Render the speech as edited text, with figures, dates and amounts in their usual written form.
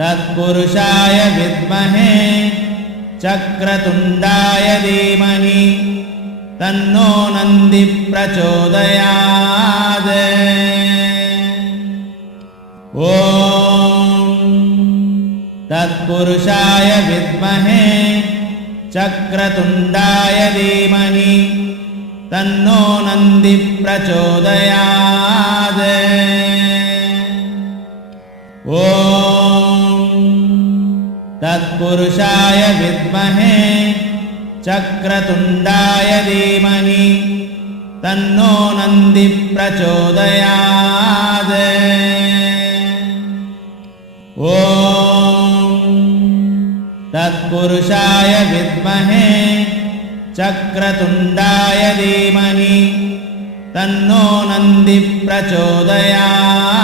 तत्पुरुषाय विद्महे चक्रतुण्डाय धीमहि तन्नो नन्दी प्रचोदयात्। ॐ तत्पुरुषाय विद्महे चक्रतुण्डाय धीमहि तन्नो नन्दी प्रचोदयात्। ॐ तत्पुरुषाय विद्महे चक्रतुण्डाय धीमहि तन्नो नन्दी प्रचोदयात्। ॐ तत्पुरुषाय विद्महे चक्रतुण्डाय धीमहि तन्नो नन्दी प्रचोदयात्।